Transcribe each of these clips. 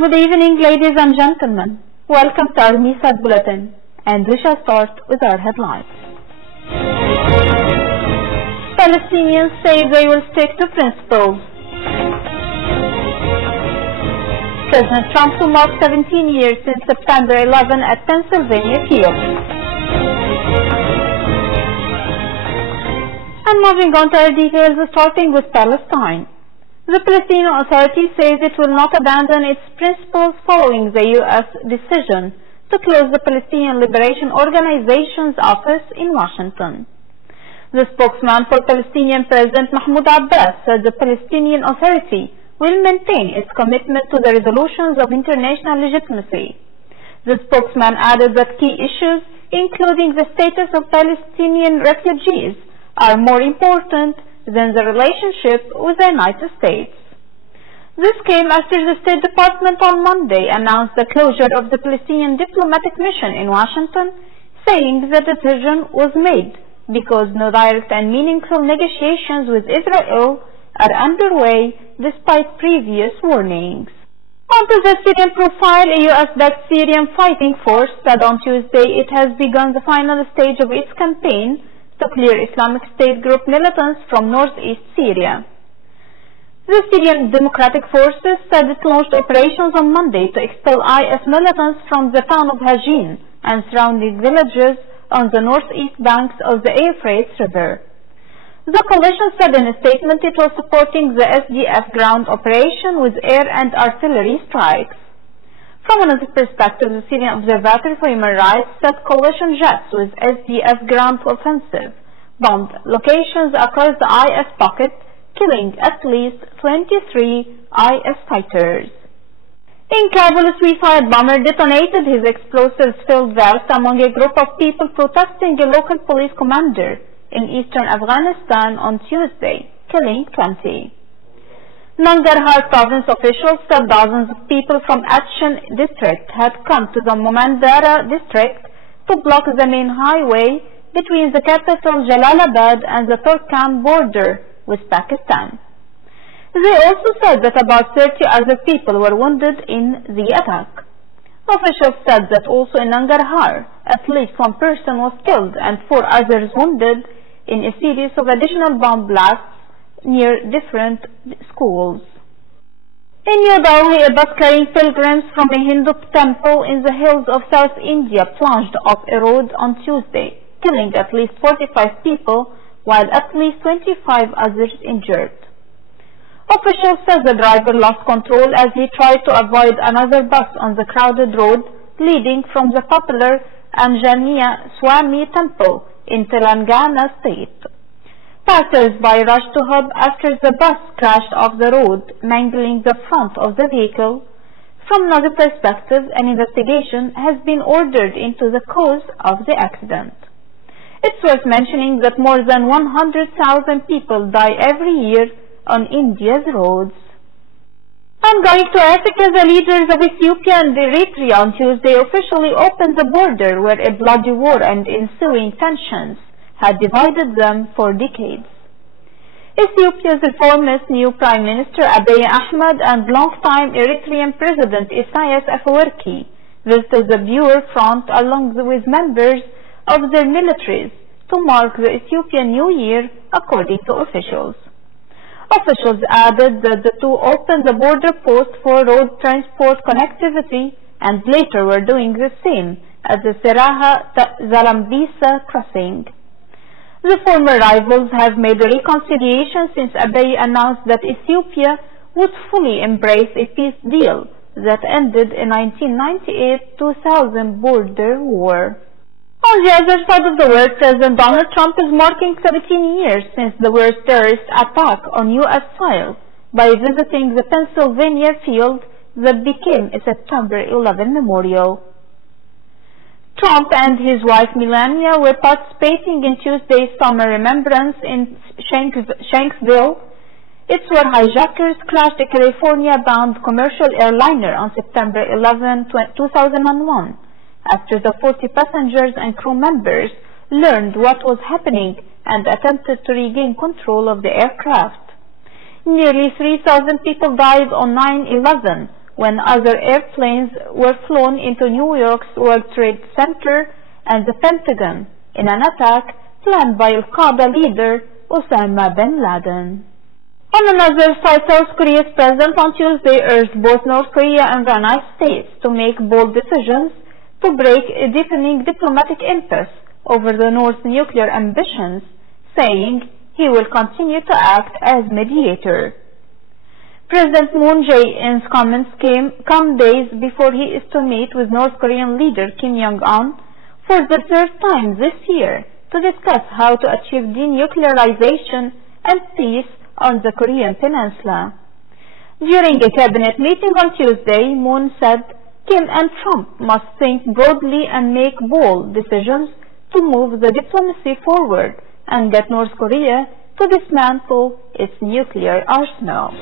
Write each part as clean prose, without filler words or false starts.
Good evening, ladies and gentlemen. Welcome to our MISAD Bulletin, and we shall start with our headlines. Palestinians say they will stick to principles. President Trump to mark 17 years since September 11 at Pennsylvania Field. And moving on to our details, starting with Palestine. The Palestinian Authority says it will not abandon its principles following the U.S. decision to close the Palestinian Liberation Organization's office in Washington. The spokesman for Palestinian President Mahmoud Abbas said the Palestinian Authority will maintain its commitment to the resolutions of international legitimacy. The spokesman added that key issues, including the status of Palestinian refugees, are more important than the relationship with the United States. This came after the State Department on Monday announced the closure of the Palestinian diplomatic mission in Washington, saying the decision was made because no direct and meaningful negotiations with Israel are underway despite previous warnings. On to the Syrian profile, a U.S.-backed Syrian fighting force said on Tuesday it has begun the final stage of its campaign to clear Islamic State group militants from northeast Syria. The Syrian Democratic Forces said it launched operations on Monday to expel IS militants from the town of Hajin and surrounding villages on the northeast banks of the Euphrates River. The coalition said in a statement it was supporting the SDF ground operation with air and artillery strikes. From another perspective, the Syrian Observatory for Human Rights said coalition jets with SDF ground offensive bombed locations across the IS pocket, killing at least 23 IS fighters. In Kabul, a suicide bomber detonated his explosives-filled vest among a group of people protesting a local police commander in eastern Afghanistan on Tuesday, killing 20. Nangarhar province officials said dozens of people from Akshan district had come to the Momandara district to block the main highway between the capital Jalalabad and the Turkmen border with Pakistan. They also said that about 30 other people were wounded in the attack. Officials said that also in Nangarhar, at least one person was killed and 4 others wounded in a series of additional bomb blasts near different schools. In New Delhi, a bus carrying pilgrims from a Hindu temple in the hills of South India plunged off a road on Tuesday, killing at least 45 people, while at least 25 others injured. Officials said the driver lost control as he tried to avoid another bus on the crowded road leading from the popular Anjaneya Swami temple in Telangana state. Passers-by rushed to help after the bus crashed off the road, mangling the front of the vehicle. From another perspective, an investigation has been ordered into the cause of the accident. It's worth mentioning that more than 100,000 people die every year on India's roads. And going to Africa, the leaders of Ethiopia and Eritrea on Tuesday officially opened the border where a bloody war and ensuing tensions had divided them for decades. Ethiopia's reformist new Prime Minister Abiy Ahmed and longtime Eritrean President Isaias Afwerki visited the Boer front along with members of their militaries to mark the Ethiopian New Year, according to officials. Officials added that the two opened the border post for road transport connectivity and later were doing the same at the Seraha-Zalambisa crossing. The former rivals have made a reconciliation since Abiy announced that Ethiopia would fully embrace a peace deal that ended in 1998-2000 border war. On the other side of the world, President Donald Trump is marking 17 years since the worst terrorist attack on U.S. soil by visiting the Pennsylvania field that became a September 11 memorial. Trump and his wife Melania were participating in Tuesday's summer remembrance in Shanksville. It's where hijackers crashed a California-bound commercial airliner on September 11, 2001, after the 40 passengers and crew members learned what was happening and attempted to regain control of the aircraft. Nearly 3,000 people died on 9/11 when other airplanes were flown into New York's World Trade Center and the Pentagon in an attack planned by Al-Qaeda leader Osama bin Laden. On another side, South Korea's president on Tuesday urged both North Korea and the United States to make bold decisions to break a deepening diplomatic impasse over the North's nuclear ambitions, saying he will continue to act as mediator. President Moon Jae-in's comments come days before he is to meet with North Korean leader Kim Jong-un for the third time this year to discuss how to achieve denuclearization and peace on the Korean Peninsula. During a cabinet meeting on Tuesday, Moon said Kim and Trump must think broadly and make bold decisions to move the diplomacy forward and get North Korea to dismantle its nuclear arsenal.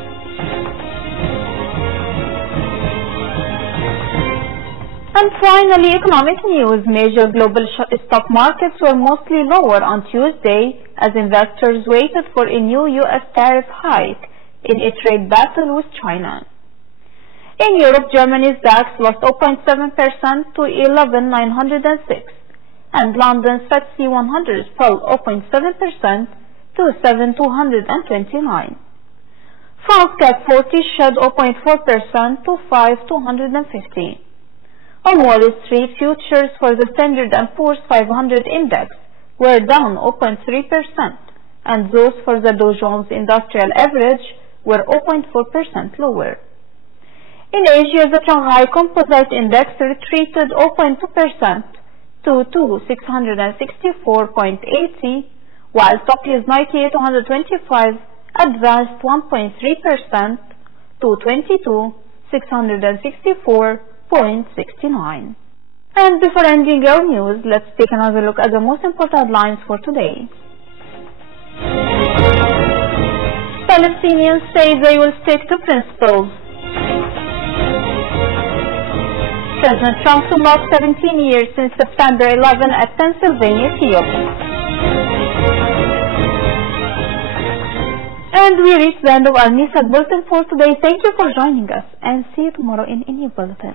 And finally, economic news. Major global stock markets were mostly lower on Tuesday as investors waited for a new U.S. tariff hike in a trade battle with China. In Europe, Germany's DAX lost 0.7% to 11,906, and London's FTSE 100 fell 0.7% to 7,229. France CAC 40 shed 0.4% to 5,250. On Wall Street, futures for the Standard & Poor's 500 index were down 0.3%, and those for the Dow Jones Industrial Average were 0.4% lower. In Asia, the Shanghai Composite Index retreated 0.2% to 664.80, while Tokyo's Nikkei 225 advanced 1.3% to 22,664.69. And before ending our news, let's take another look at the most important headlines for today. Palestinians say they will stick to principles. President Trump to mark 17 years since September 11 at Pennsylvania Theater. And we reached the end of our news bulletin for today. Thank you for joining us, and see you tomorrow in a new bulletin.